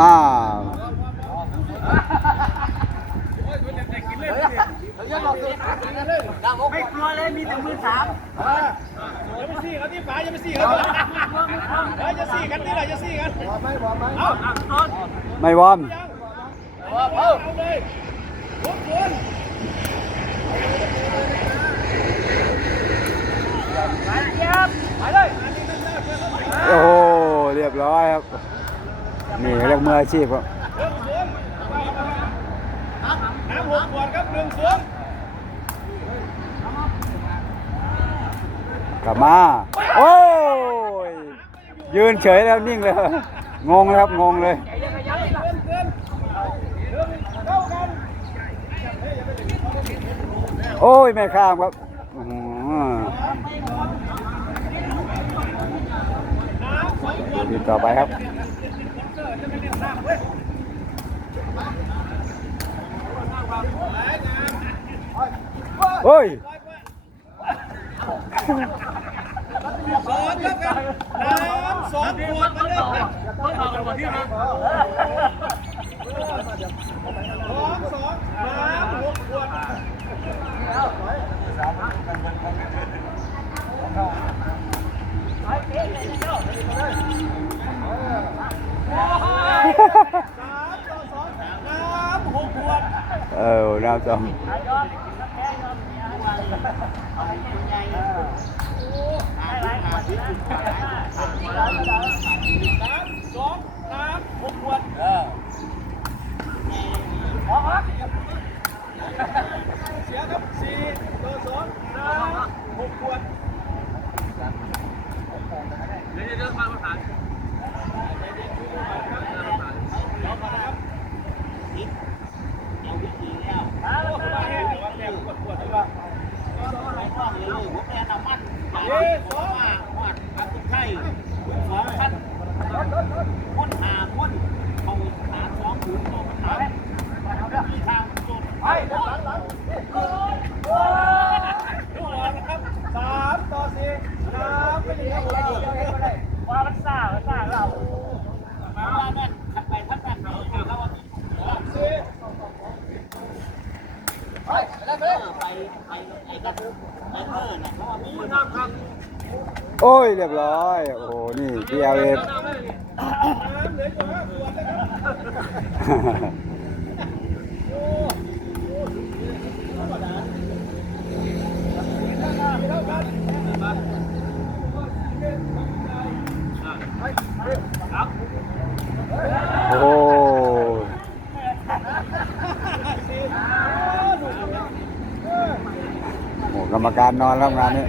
อ้าไม่กลัวเลยมีแต่มือสามอย่าไปซี่เขาที่ป๋าอย่าไปซี่เขาเฮ้ยจะซี่กันนี่แหละจะซี่กันเอาเอาต้นไม่วอร์มเอาเลยทุกคนโอ้โหเรียบร้อยครับ นี่เรียกมืออาชีพครับน้ำหกขวดครับหนึ่งศูนย์กลับมา โอ้ย ยืนเฉยแล้วนิ่งเลย งงเลยครับ งงเลยโอ้ยไม่ข้ามครับดีต่อไปครับ โอ้ยสองครับกันน้ำสองขวดมาเลยสองสองน้ำหกขวดสามต่อสองน้ำหกขวด เออน้ำจอมน้ำสองน้ำหกขวดเสียครับสี่ต่อสองน้ำหกขวดเดี๋ยวเดี๋ยวมาผ่านเอามาครับเอาวิธีแล้วมาแห้งว่าแห้งขวดขวดดีกว่าเย้สอง สามต่อสี่น้ำไม่ดีครับผม ว่ามันซ่ามันซ่าเรา สี่ โอ้ยเรียบร้อย โอ้โหนี่พี่เอลเอฟ น้ำเหลืออยู่ห้าขวดนะครับครับ โอ้โหโอ้ก รมการนอนแล้วงานนี่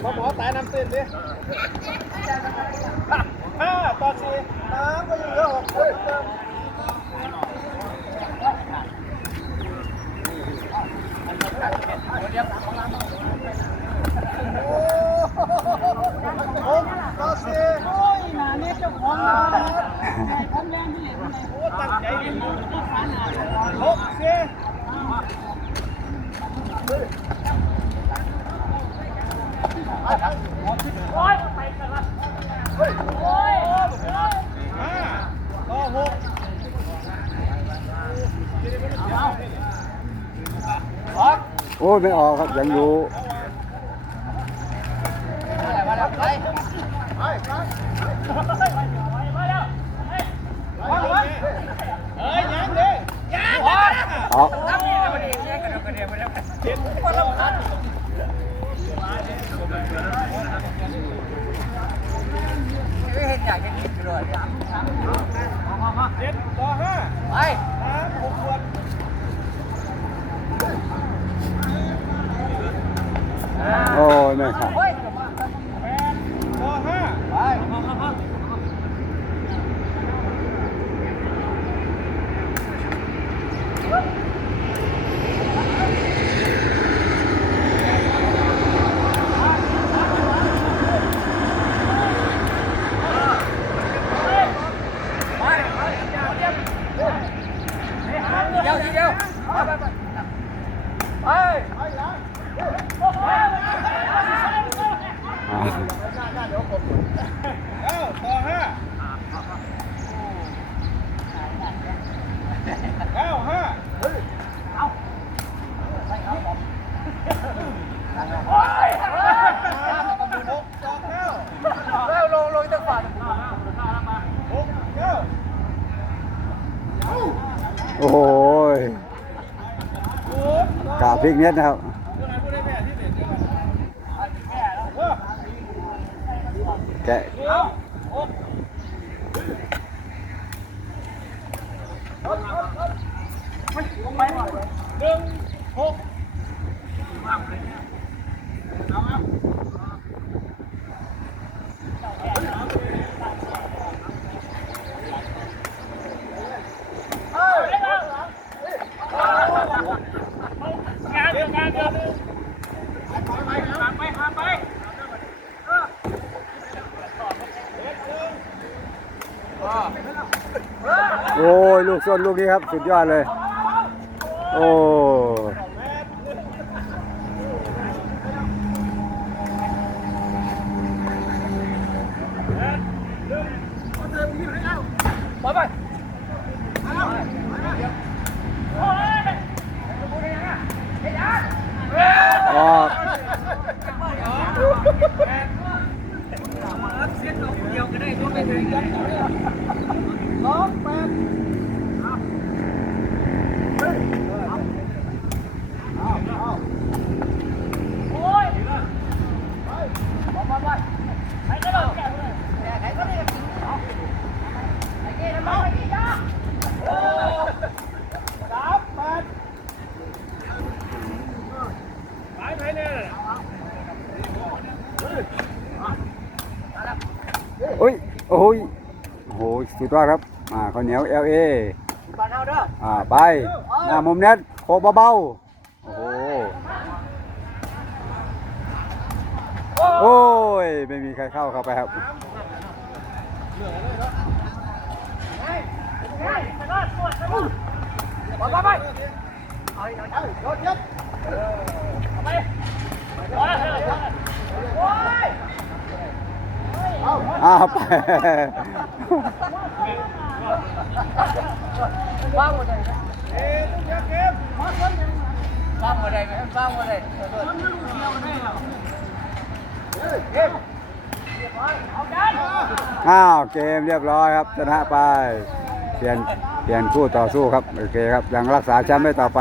หมอหมอตายน้ำเส้นดิห้าต่อสี่น้ำก็ยังเหลือหกขวดเหมือนเดิมหกต่อสี่ โอ้ยนาเนี่ยเจ้าของมาผมแรงที่เหลือเลย โอ้ตั้งใจดีหกสี่ โอ้ยไปกันละโอ้ย ห้าต่อหก โอ้ยไม่ออกครับยังอยู่ ริกเม็ดนะครับแกะหนึ่งหก โอ้ยลูกส้นลูกนี้ครับ สุดยอดเลย โอ้อก สองแปดายไปเนี่ย โอ้ย โอ้ย โอ้โห สุดยอดครับอ่าข้าวเหนียว LA บ้านเฮาเด้ออ่าไปหน้ามุมเน็ตโคกเบาๆโอ้โหโอ้ยไม่มีใครเข้าเข้าไปครับ อ้าวไปว่างหมดเลยเอ๊ะลูกเดียวเก็บว่างหมดเลยว่างหมดเลยอ้าวเกมเรียบร้อยครับชนะไปเปลี่ยนเปลี่ยนคู่ต่อสู้ครับโอเคครับยังรักษาแชมป์ได้ต่อไป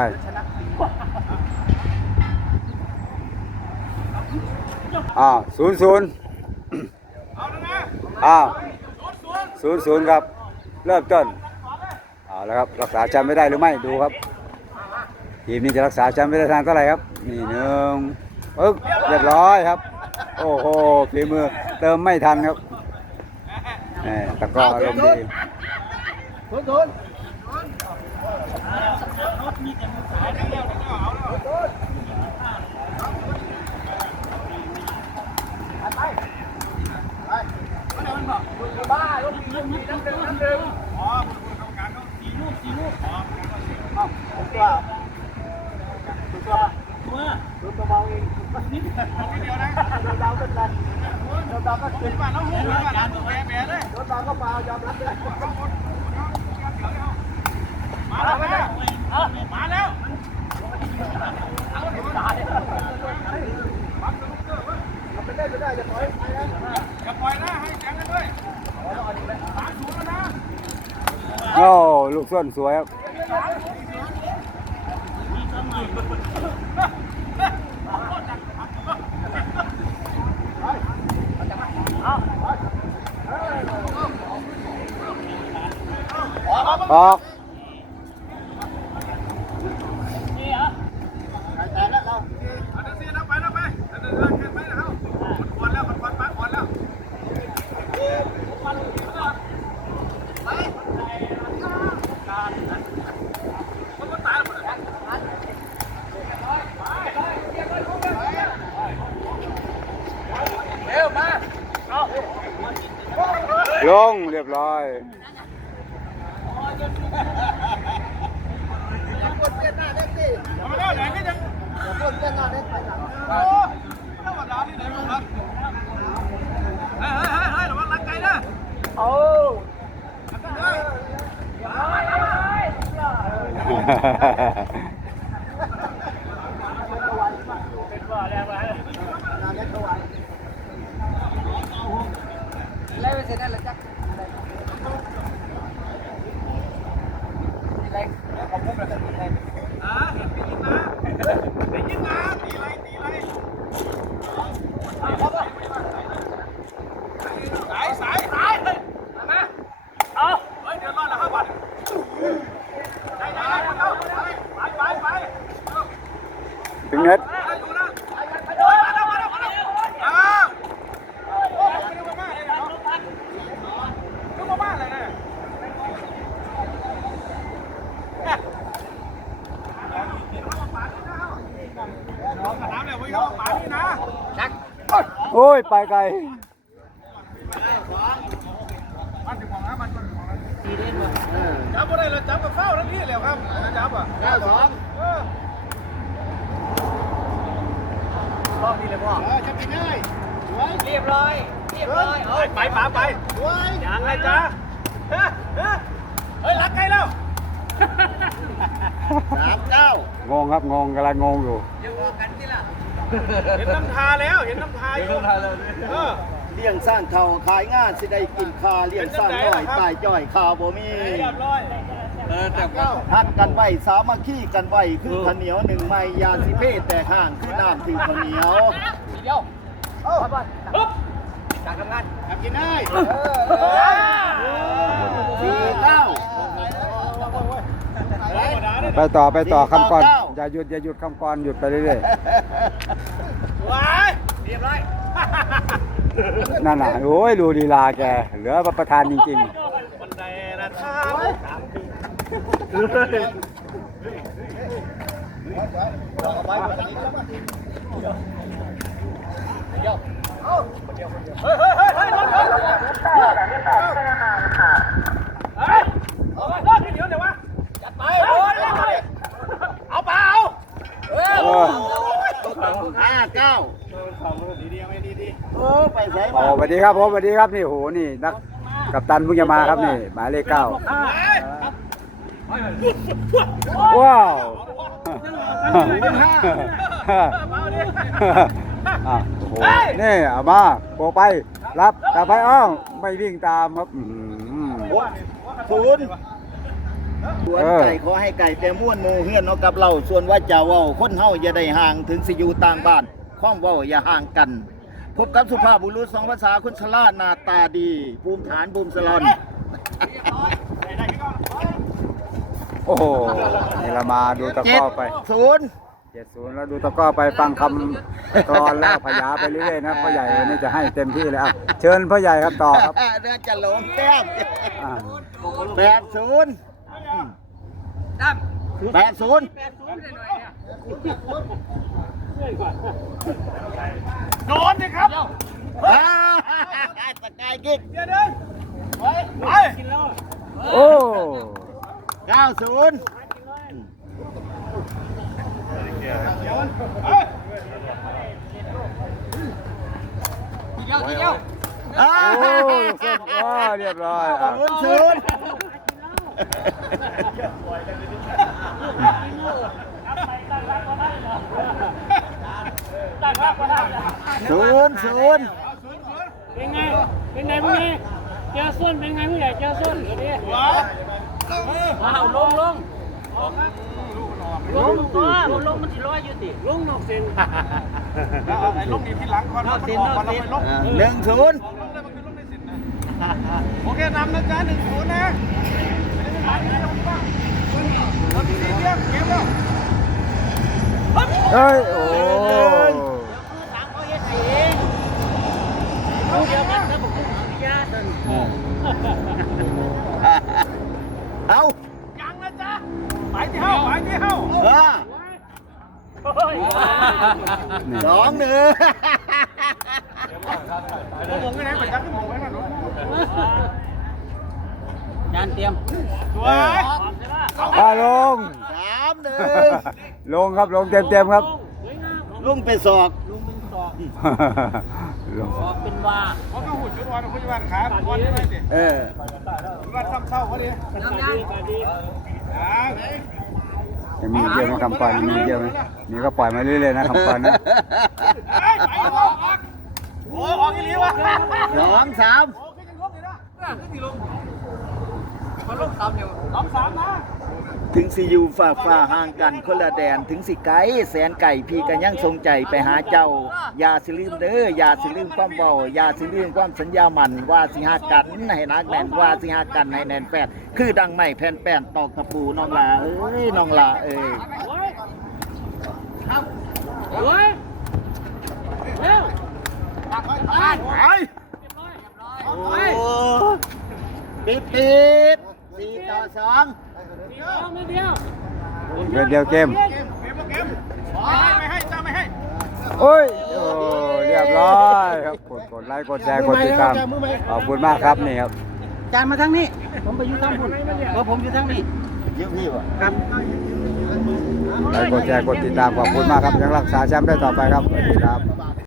อ้าวศูนย์ศูนย์ อ้าวศูนย์ศูนย์ครับ เริ่มต้นเอาแล้วครับรักษาแชมป์ไม่ได้หรือไม่ดูครับทีมนี้จะรักษาแชมป์ไม่ได้ทางเท่าไหร่ครับ นี่หนึ่งปึ๊บเรียบร้อยครับ โอ้โหฝีมือเติมไม่ทันครับแหมตะกร้ออารมณ์ดี ศูนย์ศูนย์ บ้านน้องหูบ้านน้องหูแหม่เลย รถเราก็มายอมรับเลย มาแล้วมาแล้ว จะปล่อยนะให้แข่งกันด้วย สามศูนย์แล้วนะ โอ้ลูกส้นสวยครับ ออก เอาเดี๋ยวสินะไปนะไปเดี๋ยวเดี๋ยวเดี๋ยวไปแล้วก่อนแล้วก่อนก่อนไปก่อนแล้ว ลงเรียบร้อย ได้ไปเสร็จได้แล้วจ้ะตีไรผมพูดแบบนี้เลยอ่าเห็นไปยิงมาไปยิงมาตีไรตีไรสายสายสายมามาเอาเฮ้ยเดี๋ยวรอดแล้วครับบัตรได้ได้ได้เอาไปไปไปถึงเน็ต ไปไกลจับอะไรเลยจับกับเฝ้าทั้งที่เลยครับจับอะเก้าสองเออรอบนี้เลยพ่อเออจะกินง่ายเรียบร้อยเรียบร้อยไปไปไปยังไงจ๊ะเฮ้ยเฮ้ยรักไงแล้วสามเก้างงครับงงกำลังงงอยู่ เห็นน้ำทาแล้วเห็นน้ำทาอยู่เออ เลี้ยงสร้างเขาขายงานสิได้กินคาเลี้ยงสร้างน้อยตายจ้อยคาบ่มีเรียบร้อยเออแต่ก็ฮักกันไว้สามัคคีกันไว้คือข้าวเหนียวหนึ่งไม้ยาสิเพศแต่ห่างคือน้ำถึงข้าวเหนียวทำกินได้สี่เก้าไปต่อไปต่อคำก่อน อย่าหยุดอย่าหยุดคำก่อนหยุดไปเรื่อยว้ายเรียบร้อยๆนั่นน่ะโอ้ยดูลีลาแกเหลือประธานจริงบันไดระทาเฮ้ยเฮ้ยเฮ้ยเฮ้ยรถรถเฮ้ยเอาไปรถที่เดียวเดี๋ยววะจัดไปเอาเปล่า ๆ เออ ห้าเก้าเออไปใส่ โอ้สวัสดีครับผมสวัสดีครับนี่โหนี่นักกัปตันเพิ่งจะมาครับนี่หมายเลขเก้าว้าวอะโอ้โหนี่เอามาโบกไปรับแต่ไปอ้าวไม่วิ่งตามครับอื้อหือศูนย์ส่วนไก่ขอให้ไก่แต่ม่วนหมูเฮือนเนาะกับเราส่วนว่าจะเว้าคนเฮาอย่าได้ห่างถึงสิอยู่ต่างบ้านความเว้าอย่าห่างกัน พบกับสุภาพบุรุษสองภาษาคุณชลาดหน้าตาดี ภูมิฐานภูมิสลอน โอ้โหนี่เรามาดูตะกเจ็ดร้อไปศูนย์เจ็ดศูนย์แล้วดูตะกร้อไปฟังคำตอนแล้วพยาไปเรื่อยๆนะพ่อใหญ่นี่จะให้เต็มที่เลยอะเชิญพ่อใหญ่ครับต่อครับเรือจะหลงแก้มอ่าแปดศูนย์แปดศูนย์ โดนดิครับอ่าตะกายกิ๊กเดี๋ยวเดินไปไปโอ้เก้าศูนย์อ่าโอ้เส้นว้าเรียบร้อยอะศูนย์ศูนย์ ศูนย์ศูนย์เป็นไง เป็นไงเป็นไงเจอส้นเป็นไงผู้ใหญ่เจอส้นเดี๋ยวนี้ว้าวลงลงลงตัวผมลงมันสิร้อยอยู่ติลงนอกเส้นไอ้ลงนี่ที่หลังก่อนนอกมาเราไปลงอ่าหนึ่งศูนย์โอเคนำนะจ๊ะหนึ่งศูนย์นะรถสี เรียกเกมแล้วเฮ้ย โอ้ถามเขาเฮ็ดเองผู้เดียวกันแล้วผมพิยาตนเอายังนะจ๊ะไปที่เฮ้าไปที่เฮ้าเออนี่สองหนึ่งผมมองไม่ได้ไปจับที่มองไว้นะจานเตรียมสวยมาลง สามหนึ่งลงครับลงเต็มๆครับสวยงามลุงไปสอกลุงเป็นศอกลงศอกเป็นว่าเขาก็หุ่นชุดวันคุณวันขาวันได้ไหมดิเออวันซ้ำเศร้าเขาดิน้ำยังดียังมีเดียวมาคำปล่อยยังมีเดียวไหมมีก็ปล่อยมาเรื่อยๆนะคำปล่อยนะไปออกโอ้ออกอีหลีวะสองสามโอ้ขึ้นยังลงเลยนะขึ้นที่ลงมันลงสามเดียวสองสามนะ ถึงสิอยู่ฝ่าฝ่าห่างกันคนละแดนถึงสิไกลแสนไก่พี่กันยังทรงใจไปหาเจ้า อย่าสิลืมเด้ออย่าสิลืมความเบาอย่าสิลืมความสัญญามันว่าสิหากันให้นักแน่นว่าสิหากันให้แน่นแฟดคือดังไม้แผ่นแป้นตอกตะปูน้องลาเอ้ยน้องลาเอ้ยโอ้ยเร็วไปโอ้ปิดปิดสี่ต่อสอง เดียวไม่เดียวเดี๋ยวเดียวเกมเกมเกมเกมไม่ให้ไม่ให้จ้าไม่ให้โอ้ยโอ้เรียบร้อยครับกดกดไลค์กดแชร์กดติดตามขอบคุณมากครับนี่ครับจานมาทางนี้ ผมไปอยู่ทางบุญเพราะผมอยู่ทางนี้เยอะพี่วะครับไลค์กดแชร์กดติดตามขอบคุณมากครับยังรักษาแชมป์ได้ต่อไปครับสวัสดีครับ